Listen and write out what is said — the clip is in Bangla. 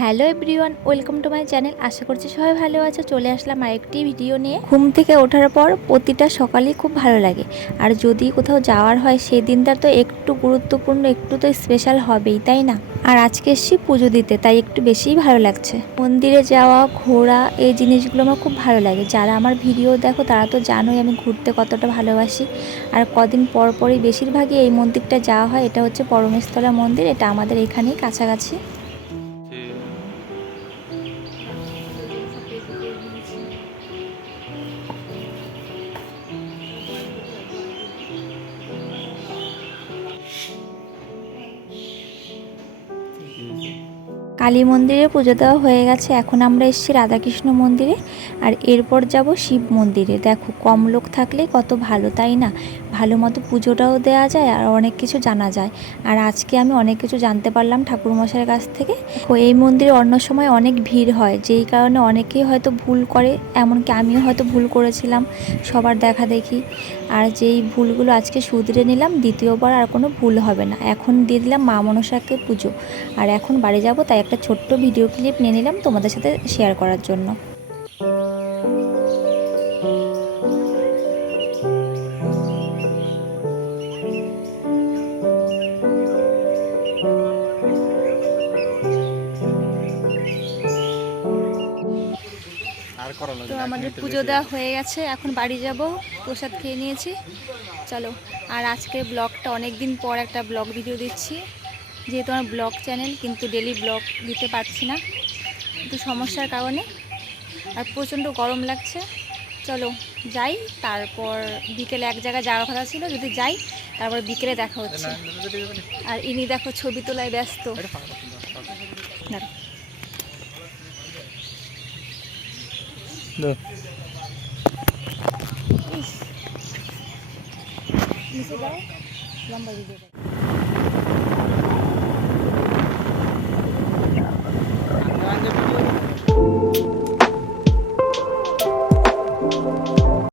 Hello everyone, welcome to my channel. আশা করছি সবাই ভালো আছে। চলে আসলাম আরেকটি ভিডিও নিয়ে। ঘুম থেকে ওঠার পর প্রতিটা সকালেই খুব ভালো লাগে, আর যদি কোথাও যাওয়ার হয় সেই দিনটা তো একটু গুরুত্বপূর্ণ, একটু তো স্পেশাল হবেই, তাই না? আর আজকে এসেছি পুজো দিতে, তাই একটু বেশিই ভালো লাগছে। মন্দিরে যাওয়া, ঘোরা, এই জিনিসগুলো আমার খুব ভালো লাগে। যারা আমার ভিডিও দেখো তারা তো জানোই আমি ঘুরতে কতটা ভালোবাসি। আর কদিন পর পরই বেশিরভাগই এই মন্দিরটা যাওয়া হয়। এটা হচ্ছে পরমেশতলা মন্দির, এটা আমাদের এখানেই কাছাকাছি। কালী মন্দিরে পুজো দেওয়া হয়ে গেছে। এখন আমরা এসেছি রাধাকৃষ্ণ মন্দিরে, আর এরপর যাব শিব মন্দিরে। দেখো, কম লোক থাকলে কত ভালো, তাই না? ভালো মতো পুজোটাও দেওয়া যায় আর অনেক কিছু জানা যায়। আর আজকে আমি অনেক কিছু জানতে পারলাম ঠাকুরমশাইয়ের কাছ থেকে। এই মন্দিরে অন্য সময় অনেক ভিড় হয়, যেই কারণে অনেকেই হয়তো ভুল করে, এমনকি আমিও হয়তো ভুল করেছিলাম সবার দেখা দেখি। আর যেই ভুলগুলো আজকে শুধরে নিলাম, দ্বিতীয়বার আর কোনো ভুল হবে না। এখন দিয়ে দিলাম মা মনসাকে পুজো, আর এখন বাড়ি যাব, তাই একটা ছোট্ট ভিডিও ক্লিপ নিয়ে নিলাম তোমাদের সাথে শেয়ার করার জন্য। তো আমাদের পুজো দেওয়া হয়ে গেছে, এখন বাড়ি যাব। প্রসাদ খেয়ে নিয়েছি, চলো। আর আজকে ব্লগটা অনেক দিন পর একটা ব্লগ ভিডিও দিচ্ছি, যেহেতু আমার ব্লগ চ্যানেল, কিন্তু ডেলি ব্লগ দিতে পারছি না একটু সমস্যার কারণে। আর প্রচণ্ড গরম লাগছে। চলো যাই, তারপর বিকেলে এক জায়গায় যাওয়ার কথা ছিল, যদি যাই তারপর বিকেলে দেখা হচ্ছে। আর ইনি দেখো ছবি তোলায় ব্যস্ত। নিচে যাও, লম্বা ভিডিও।